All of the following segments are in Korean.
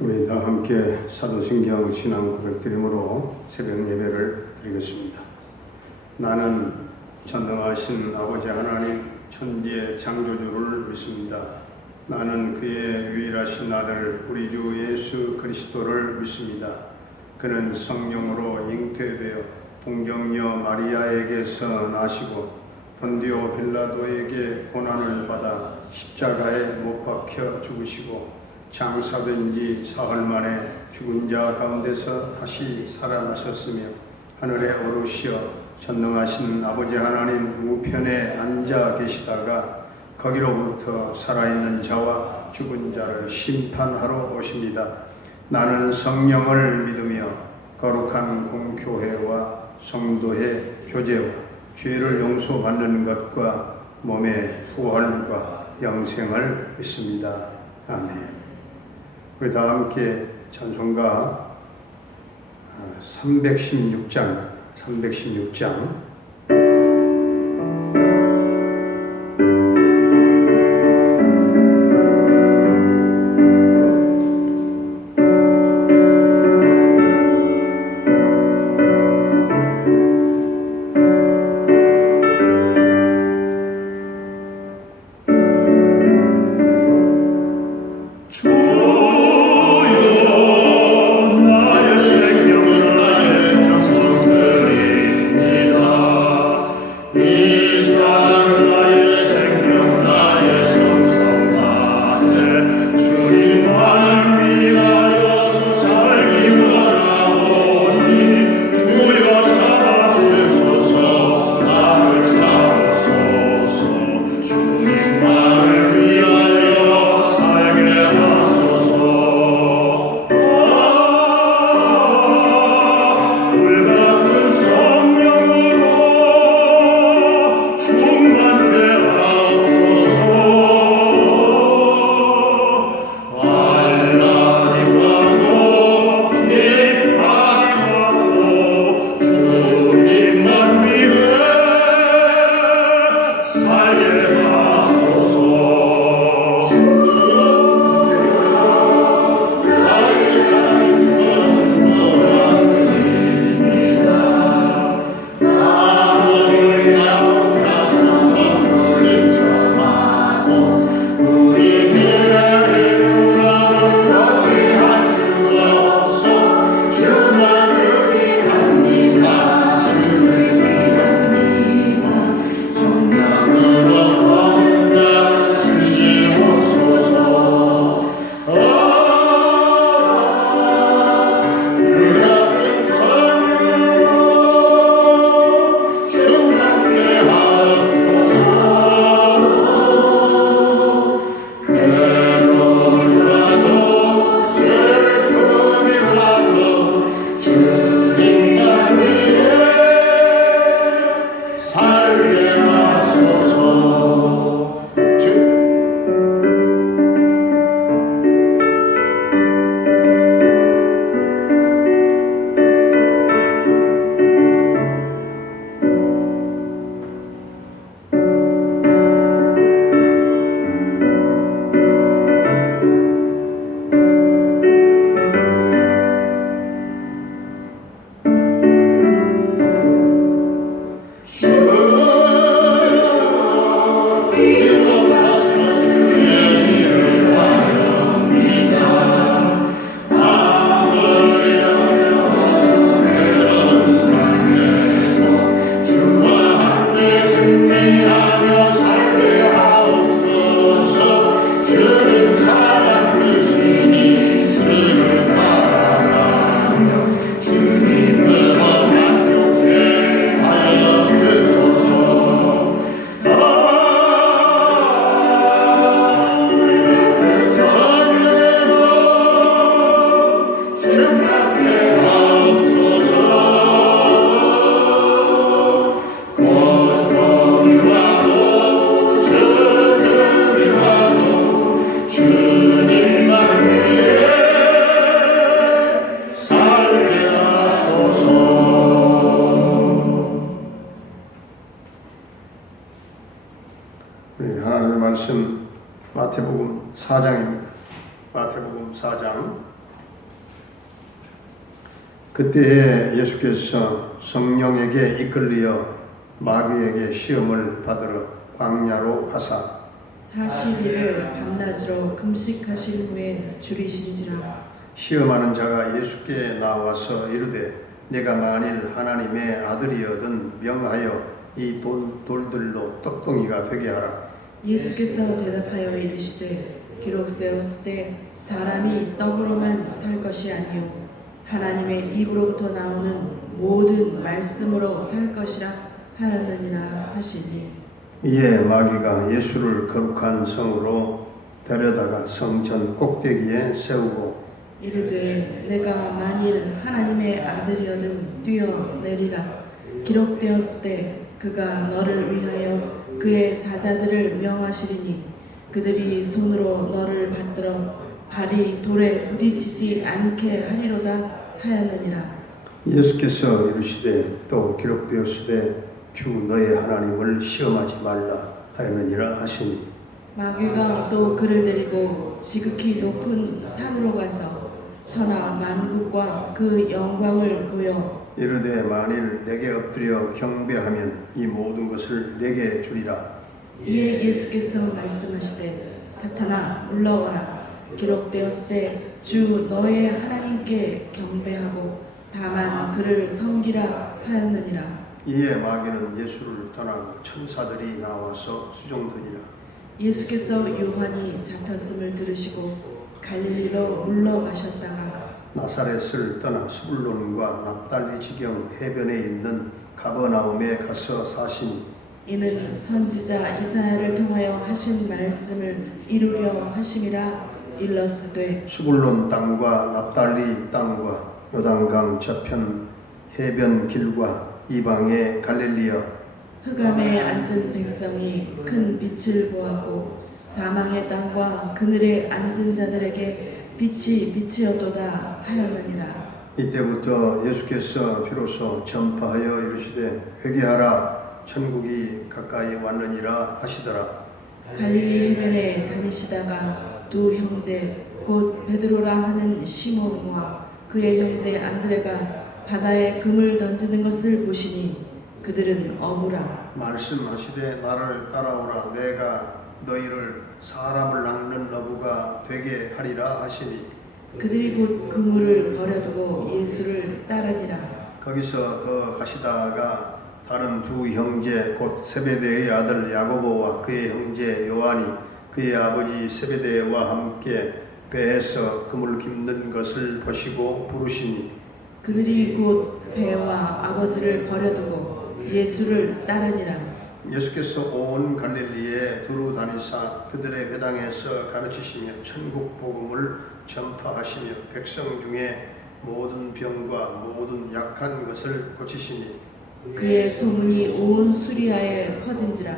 우리 다 함께 사도신경 신앙 고백드림으로 새벽 예배를 드리겠습니다. 나는 전능하신 아버지 하나님 천지의 창조주를 믿습니다. 나는 그의 유일하신 아들 우리 주 예수 그리스도를 믿습니다. 그는 성령으로 잉태되어 동정녀 마리아에게서 나시고 본디오 빌라도에게 고난을 받아 십자가에 못 박혀 죽으시고 장사된 지 사흘 만에 죽은 자 가운데서 다시 살아나셨으며 하늘에 오르시어 전능하신 아버지 하나님 우편에 앉아 계시다가 거기로부터 살아있는 자와 죽은 자를 심판하러 오십니다. 나는 성령을 믿으며 거룩한 공교회와 성도의 교제와 죄를 용서받는 것과 몸의 부활과 영생을 믿습니다. 아멘. 우리 다 함께 찬송가 316장 우리 하나님의 말씀 마태복음 4장입니다. 마태복음 4장 그때에 예수께서 성령에게 이끌려 마귀에게 시험을 받으러 광야로 가사 40일을 밤낮으로 금식하신 후에 줄이신지라. 시험하는 자가 예수께 나와서 이르되 내가 만일 하나님의 아들이거든 명하여 이 돌들로 떡덩이가 되게 하라. 예수께서 대답하여 이르시되 기록되었으되 사람이 떡으로만 살 것이 아니요 하나님의 입으로부터 나오는 모든 말씀으로 살 것이라 하였느니라 하시니. 이에 마귀가 예수를 거룩한 성으로 데려다가 성전 꼭대기에 세우고 이르되 내가 만일 하나님의 아들이어든 뛰어내리라. 기록되었으되 그가 너를 위하여 그의 사자들을 명하시리니 그들이 손으로 너를 받들어 발이 돌에 부딪히지 않게 하리로다 하였느니라. 예수께서 이르시되 또 기록되었으되 주 너의 하나님을 시험하지 말라 하였느니라 하시니 마귀가 또 그를 데리고 지극히 높은 산으로 가서 천하 만국과 그 영광을 보여 이르되 만일 내게 엎드려 경배하면 이 모든 것을 내게 주리라. 이에 예수께서 말씀하시되 사탄아 물러가라. 기록되었을 때 주 너의 하나님께 경배하고 다만 그를 섬기라 하였느니라. 이에 마귀는 예수를 떠나고 천사들이 나와서 수종드니라. 예수께서 요한이 잡혔음을 들으시고 갈릴리로 물러가셨다가 나사렛을 떠나 스불론과 납달리 지경 해변에 있는 가버나움에 가서 사시니 이는 선지자 이사야를 통하여 하신 말씀을 이루려 하심이라. 일러스되 스불론 땅과 납달리 땅과 요단강 저편 해변 길과 이방의 갈릴리여 흑암에 앉은 백성이 큰 빛을 보았고 사망의 땅과 그늘에 앉은 자들에게 빛이 비치어도다 하였느니라. 이때부터 예수께서 비로소 전파하여 이르시되 회개하라 천국이 가까이 왔느니라 하시더라. 갈릴리 해변에 다니시다가 두 형제 곧 베드로라 하는 시몬과 그의 형제 안드레가 바다에 금을 던지는 것을 보시니 그들은 어부라. 말씀하시되 나를 따라오라 내가 너희를 사람을 낚는 어부가 되게 하리라 하시니 그들이 곧 그물을 버려두고 예수를 따르니라. 거기서 더 가시다가 다른 두 형제 곧 세베대의 아들 야고보와 그의 형제 요한이 그의 아버지 세베대와 함께 배에서 그물 깁는 것을 보시고 부르시니 그들이 곧 배와 아버지를 버려두고 예수를 따르니라. 예수께서 온 갈릴리에 두루 다니사 그들의 회당에서 가르치시며 천국 복음을 전파하시며 백성 중에 모든 병과 모든 약한 것을 고치시니 그의 소문이 온 수리아에 퍼진지라.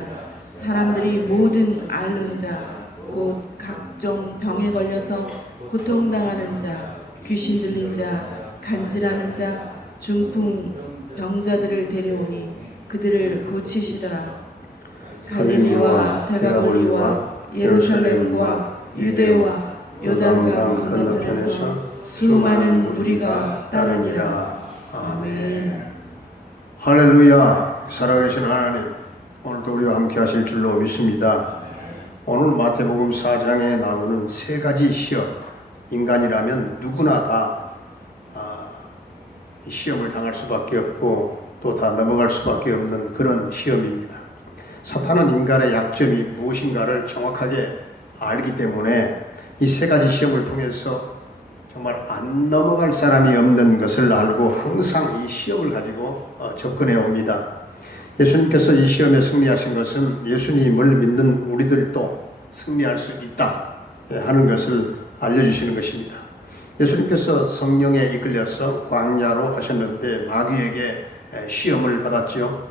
사람들이 모든 앓는 자 곧 각종 병에 걸려서 고통당하는 자 귀신 들린 자 간질하는 자 중풍 병자들을 데려오니 그들을 고치시더라. 갈릴리와 데가볼리와 예루살렘과 유대와 요단강 건너편에서 수많은 무리가 따르니라. 아멘. 할렐루야. 살아계신 하나님 오늘도 우리와 함께 하실 줄로 믿습니다. 오늘 마태복음 4장에 나오는 세 가지 시험 인간이라면 누구나 다 시험을 당할 수밖에 없고 또 다 넘어갈 수밖에 없는 그런 시험입니다. 사탄은 인간의 약점이 무엇인가를 정확하게 알기 때문에 이 세 가지 시험을 통해서 정말 안 넘어갈 사람이 없는 것을 알고 항상 이 시험을 가지고 접근해 옵니다. 예수님께서 이 시험에 승리하신 것은 예수님을 믿는 우리들도 승리할 수 있다 하는 것을 알려주시는 것입니다. 예수님께서 성령에 이끌려서 광야로 가셨는데 마귀에게 시험을 받았지요.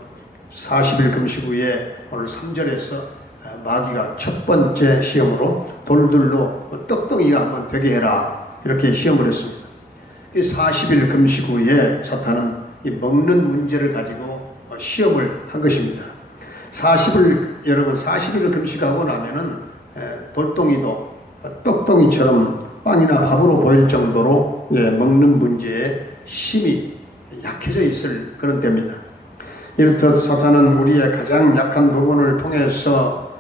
40일 금식 후에 오늘 3절에서 마귀가 첫 번째 시험으로 돌들로 떡덩이가 한번 되게 해라 이렇게 시험을 했습니다. 이 40일 금식 후에 사탄은 이 먹는 문제를 가지고 시험을 한 것입니다. 40일 40일을 금식하고 나면은 돌덩이도 떡덩이처럼 빵이나 밥으로 보일 정도로 먹는 문제에 힘이 약해져 있을 그런 때입니다. 이렇듯 사탄은 우리의 가장 약한 부분을 통해서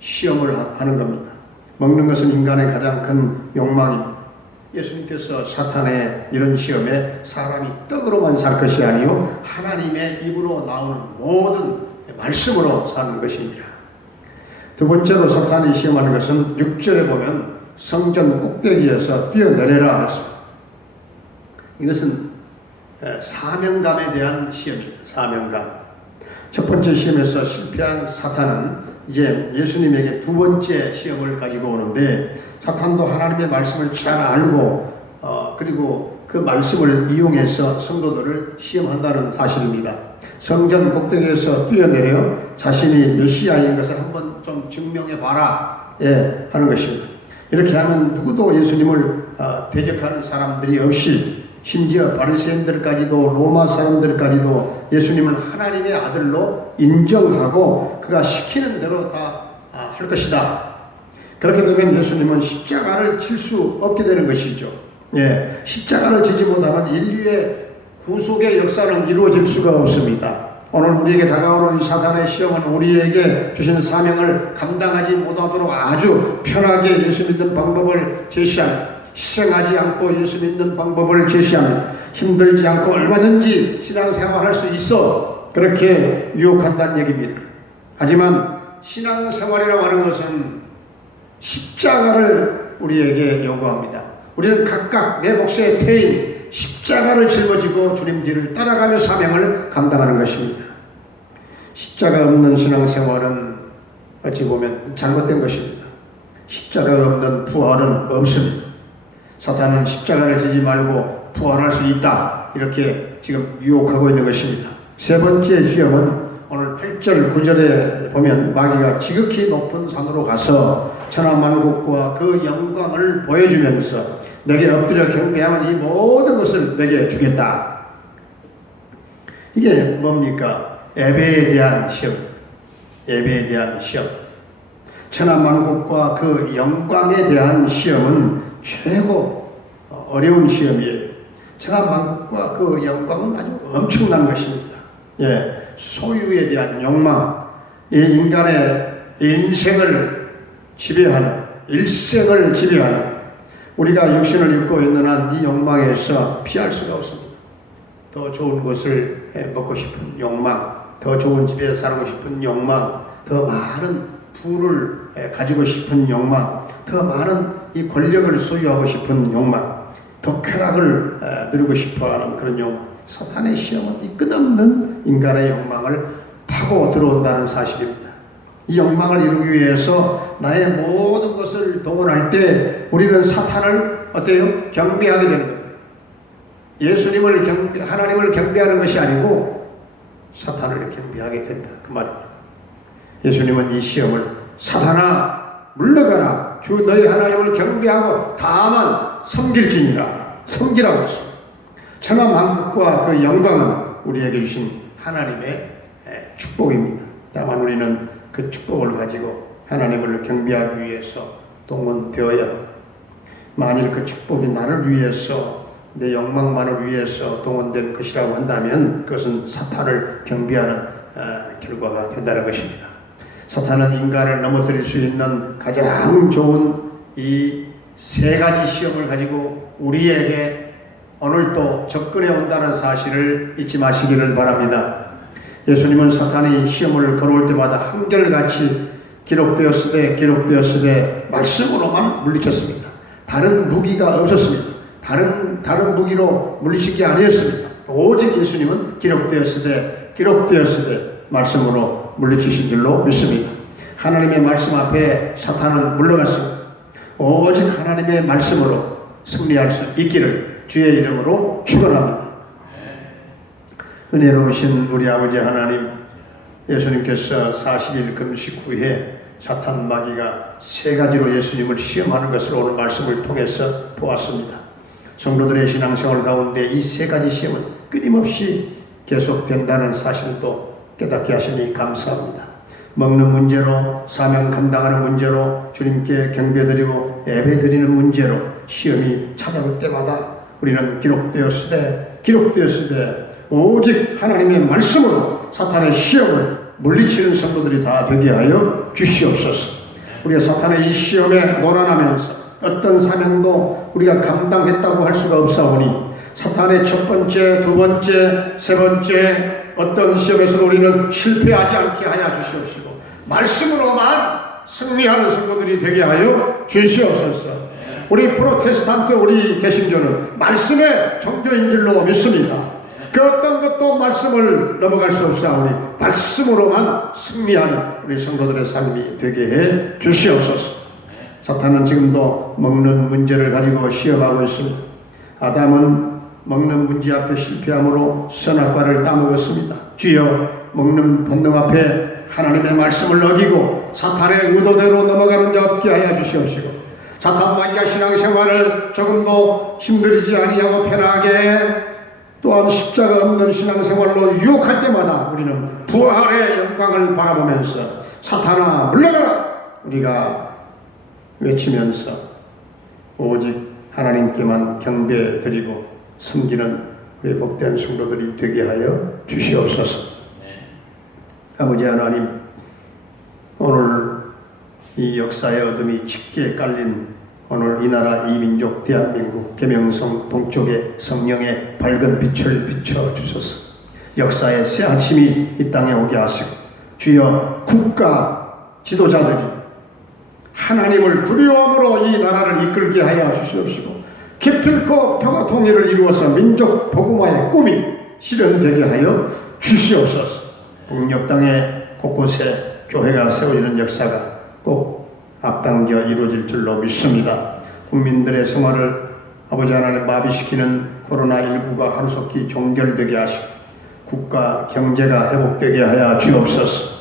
시험을 하는 겁니다. 먹는 것은 인간의 가장 큰 욕망입니다. 예수님께서 사탄의 이런 시험에 사람이 떡으로만 살 것이 아니요 하나님의 입으로 나오는 모든 말씀으로 사는 것입니다. 두 번째로 사탄이 시험하는 것은 6절에 보면 성전 꼭대기에서 뛰어내려라 하십니다. 이것은 사명감에 대한 시험입니다. 사명감. 첫 번째 시험에서 실패한 사탄은 이제 예수님에게 두 번째 시험을 가지고 오는데, 사탄도 하나님의 말씀을 잘 알고 그리고 그 말씀을 이용해서 성도들을 시험한다는 사실입니다. 성전 꼭대기에서 뛰어내려 자신이 메시아인 것을 한번 좀 증명해 봐라 하는 것입니다. 이렇게 하면 누구도 예수님을 대적하는 사람들이 없이, 심지어 바리새인들까지도 로마 사람들까지도 예수님을 하나님의 아들로 인정하고 그가 시키는 대로 다 할 것이다. 그렇게 되면 예수님은 십자가를 칠 수 없게 되는 것이죠. 십자가를 지지 못하면 인류의 구속의 역사는 이루어질 수가 없습니다. 오늘 우리에게 다가오는 이 사탄의 시험은 우리에게 주신 사명을 감당하지 못하도록 아주 편하게 예수 믿는 방법을 제시합니다. 희생하지 않고 예수 믿는 방법을 제시합니다. 힘들지 않고 얼마든지 신앙생활할 수 있어, 그렇게 유혹한다는 얘기입니다. 하지만 신앙생활이라고 하는 것은 십자가를 우리에게 요구합니다. 우리는 각각 내 몫의 태인 십자가를 짊어지고 주님 뒤를 따라가며 사명을 감당하는 것입니다. 십자가 없는 신앙생활은 어찌 보면 잘못된 것입니다. 십자가 없는 부활은 없습니다. 사탄은 십자가를 지지 말고 부활할 수 있다, 이렇게 지금 유혹하고 있는 것입니다. 세 번째 시험은 오늘 8절 9절에 보면 마귀가 지극히 높은 산으로 가서 천하만국과 그 영광을 보여주면서 내게 엎드려 경배하면 이 모든 것을 내게 주겠다. 이게 뭡니까? 예배에 대한 시험. 예배에 대한 시험. 천하만국과 그 영광에 대한 시험은 최고 어려운 시험이에요. 천하만국과 그 영광은 아주 엄청난 것입니다. 소유에 대한 욕망, 이 인간의 인생을 지배하는, 일생을 지배하는, 우리가 육신을 입고 있는 한 이 욕망에서 피할 수가 없습니다. 더 좋은 것을 먹고 싶은 욕망, 더 좋은 집에 살고 싶은 욕망, 더 많은 부를 가지고 싶은 욕망, 더 많은 이 권력을 소유하고 싶은 욕망, 더 쾌락을 누리고 싶어하는 그런 욕망. 사탄의 시험은 이 끝없는 인간의 욕망을 파고 들어온다는 사실입니다. 이 욕망을 이루기 위해서 나의 모든 것을 동원할 때 우리는 사탄을 어때요? 경배하게 되는 겁니다. 예수님을 하나님을 경배하는 것이 아니고 사탄을 경배하게 된다, 그 말입니다. 예수님은 이 시험을 사탄아 물러가라, 주 너희 하나님을 경배하고 다만 섬길지니라, 섬기라고 했습니다. 천하만국과 그 영광은 우리에게 주신 하나님의 축복입니다. 다만 우리는 그 축복을 가지고 하나님을 경배하기 위해서 동원되어야 합니다. 만일 그 축복이 나를 위해서, 내 욕망만을 위해서 동원된 것이라고 한다면 그것은 사탄을 경배하는 결과가 된다는 것입니다. 사탄은 인간을 넘어뜨릴 수 있는 가장 좋은 이 세 가지 시험을 가지고 우리에게 오늘도 접근해 온다는 사실을 잊지 마시기를 바랍니다. 예수님은 사탄이 시험을 걸어올 때마다 한결같이 기록되었으되 말씀으로만 물리쳤습니다. 다른 무기가 없었습니다. 다른 무기로 물리치기 아니었습니다. 오직 예수님은 기록되었으되 말씀으로 물리치신 줄로 믿습니다. 하나님의 말씀 앞에 사탄은 물러갔습니다. 오직 하나님의 말씀으로 승리할 수 있기를 주의 이름으로 축원합니다. 은혜로우신 우리 아버지 하나님, 예수님께서 40일 금식 후에 사탄 마귀가 세 가지로 예수님을 시험하는 것을 오늘 말씀을 통해서 보았습니다. 성도들의 신앙생활 가운데 이 세 가지 시험은 끊임없이 계속된다는 사실도 깨닫게 하시니 감사합니다. 먹는 문제로, 사명 감당하는 문제로, 주님께 경배드리고 예배드리는 문제로 시험이 찾아올 때마다 우리는 기록되었으되 기록되었으되 오직 하나님의 말씀으로 사탄의 시험을 물리치는 성도들이 다 되게 하여 주시옵소서. 우리가 사탄의 이 시험에 놀아나면서 어떤 사명도 우리가 감당했다고 할 수가 없사오니 사탄의 첫 번째, 두 번째, 세 번째 어떤 시험에서도 우리는 실패하지 않게 하여 주시옵시고 말씀으로만 승리하는 성도들이 되게 하여 주시옵소서. 우리 프로테스탄트 우리 개신교는 말씀의 종교인 줄로 믿습니다. 그 어떤 것도 말씀을 넘어갈 수 없사오니 말씀으로만 승리하는 우리 성도들의 삶이 되게 해 주시옵소서. 사탄은 지금도 먹는 문제를 가지고 시험하고 있습니다. 아담은 먹는 문제 앞에 실패함으로 선악과를 따먹었습니다. 주여, 먹는 본능 앞에 하나님의 말씀을 어기고 사탄의 의도대로 넘어가는 자 없게 하여 주시옵시고 사탄마귀가 신앙생활을 조금도 힘들이지 아니하고 편하게 또한 십자가 없는 신앙생활로 유혹할 때마다 우리는 부활의 영광을 바라보면서 사탄아 물러가라 우리가 외치면서 오직 하나님께만 경배드리고 섬기는 우리 복된 성도들이 되게 하여 주시옵소서. 아버지 하나님, 오늘 이 역사의 어둠이 짙게 깔린 오늘 이 나라 이 민족 대한민국 계명성 동쪽에 성령의 밝은 빛을 비춰 주소서. 역사의 새 아침이 이 땅에 오게 하시고 주여 국가 지도자들이 하나님을 두려움으로 이 나라를 이끌게 하여 주시옵시고 기필코 평화 통일을 이루어서 민족 복음화의 꿈이 실현되게 하여 주시옵소서. 북녘 땅에 곳곳에 교회가 세워지는 역사가 꼭 앞당겨 이루어질 줄로 믿습니다. 국민들의 생활을 아버지 하나님 마비시키는 코로나19가 하루속히 종결되게 하시고 국가 경제가 회복되게 하여 주옵소서.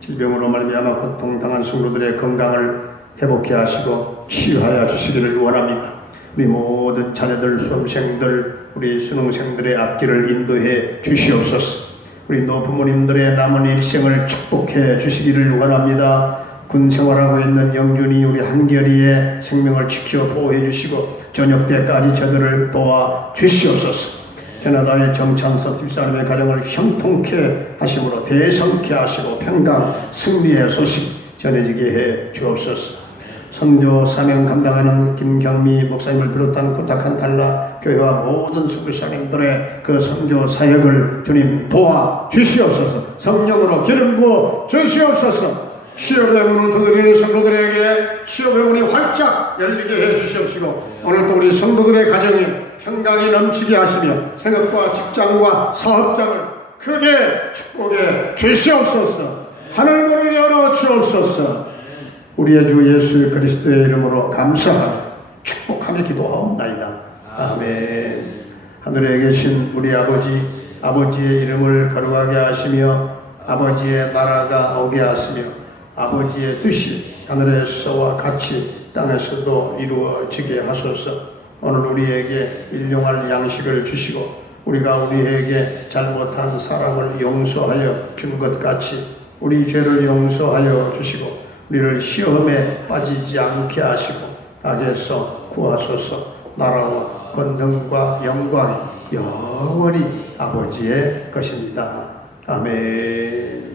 질병으로 말미암아 고통당한 성도들의 건강을 회복해 하시고 치유하여 주시기를 원합니다. 우리 모든 자녀들, 수험생들, 우리 수능생들의 앞길을 인도해 주시옵소서. 우리 노부모님들의 남은 일생을 축복해 주시기를 원합니다. 군 생활하고 있는 영준이 우리 한결이의 생명을 지켜 보호해 주시고 저녁 때까지 저들을 도와 주시옵소서. 캐나다의 정창섭 집사님의 가정을 형통케 하심으로 대성케 하시고 평강 승리의 소식 전해지게 해 주옵소서. 선교 사명 감당하는 김경미 목사님을 비롯한 코타칸 달라 교회와 모든 수교사님들의 그 선교 사역을 주님 도와 주시옵소서. 성령으로 기름 부어 주시옵소서. 취업의 문을 두드리는 성도들에게 취업의 문이 활짝 열리게 해 주시옵시고 오늘도 우리 성도들의 가정에 평강이 넘치게 하시며 생업과 직장과 사업장을 크게 축복해 주시옵소서. 하늘문을 열어 주옵소서. 우리의 주 예수 그리스도의 이름으로 감사하며 축복하며 기도하옵나이다. 아멘. 하늘에 계신 우리 아버지의 이름을 거룩하게 하시며 아버지의 나라가 오게 하시며 아버지의 뜻이 하늘에서와 같이 땅에서도 이루어지게 하소서. 오늘 우리에게 일용할 양식을 주시고 우리가 우리에게 잘못한 사람을 용서하여 준 것 같이 우리 죄를 용서하여 주시고 우리를 시험에 빠지지 않게 하시고 악에서 구하소서. 나라와 권능과 영광이 영원히 아버지의 것입니다. 아멘.